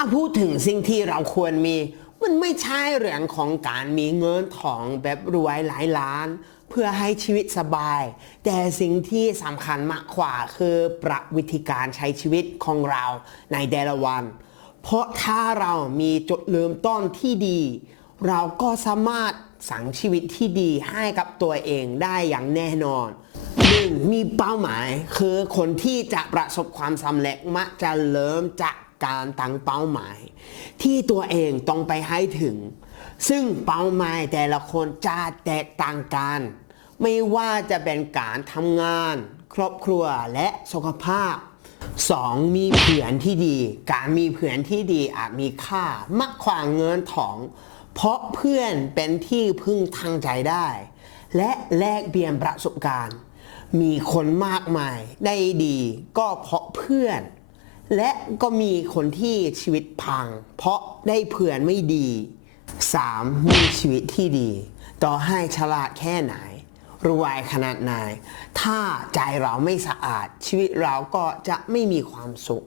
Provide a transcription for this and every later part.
าพูดถึงสิ่งที่เราควรมี มันไม่ใช่เรื่องของการมีเงินทองแบบรวยหลายล้าน เพื่อให้ชีวิตสบาย แต่สิ่งที่สำคัญมากกว่าคือประวิธีการใช้ชีวิตของเราในแต่ละวัน เพราะถ้าเรามีจุดเริ่มต้นที่ดี เราก็สามารถสั่งชีวิตที่ดีให้กับตัวเองได้อย่างแน่นอนหนึ่งมีเป้าหมายคือคนที่จะประสบความสำเร็จมักจะเริ่มจาก การตั้งเป้าหมาย ที่ตัวเองต้องไปให้ถึง ซึ่งเป้าหมายแต่ละคนจะแตกต่างกัน ไม่ว่าจะเป็นการทำงาน ครอบครัวและสุขภาพ 2. มีเพื่อนที่ดี การมีเพื่อนที่ดีอาจมีค่ามากกว่าเงินทอง เพราะเพื่อนเป็นที่พึ่งทางใจได้ และแลกเปลี่ยนประสบการณ์ มีคนมากมายได้ดีก็เพราะเพื่อน และก็มีคนที่ชีวิตพัง เพราะได้เพื่อนไม่ดี 3. มีชีวิตที่ดี ต่อให้ฉลาดแค่ไหน รวยขนาดไหนถ้าใจเราไม่สะอาด ชีวิตเราก็จะไม่มีความสุข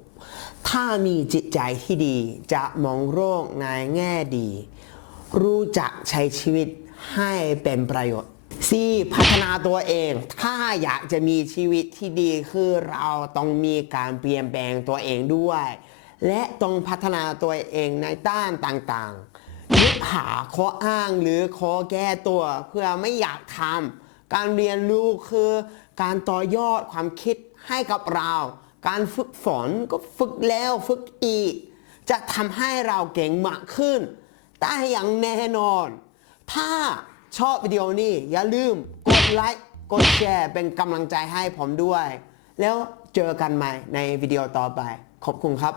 ถ้ามีจิตใจที่ดีจะมองโลกในแง่ดี รู้จักใช้ชีวิตให้เป็นประโยชน์ 4. พัฒนาตัวเอง ถ้าอยากจะมีชีวิตที่ดีคือเราต้องมีการเปลี่ยนแปลงตัวเองด้วย และต้องพัฒนาตัวเองในด้านต่างๆยึดหาข้ออ้างหรือข้อแก้ตัวเพื่อไม่อยากทำการเรียนรู้คือการต่อยอดความคิดให้กับเรา การฝึกฝนก็ฝึกแล้วฝึกอีก จะทำให้เราเก่งมากขึ้น แต่อย่างแน่นอน ถ้า ชอบวิดีโอนี้ อย่าลืมกดไลค์กดแชร์เป็นกำลังใจให้ผมด้วย แล้วเจอกันใหม่ในวิดีโอต่อไป ขอบคุณครับ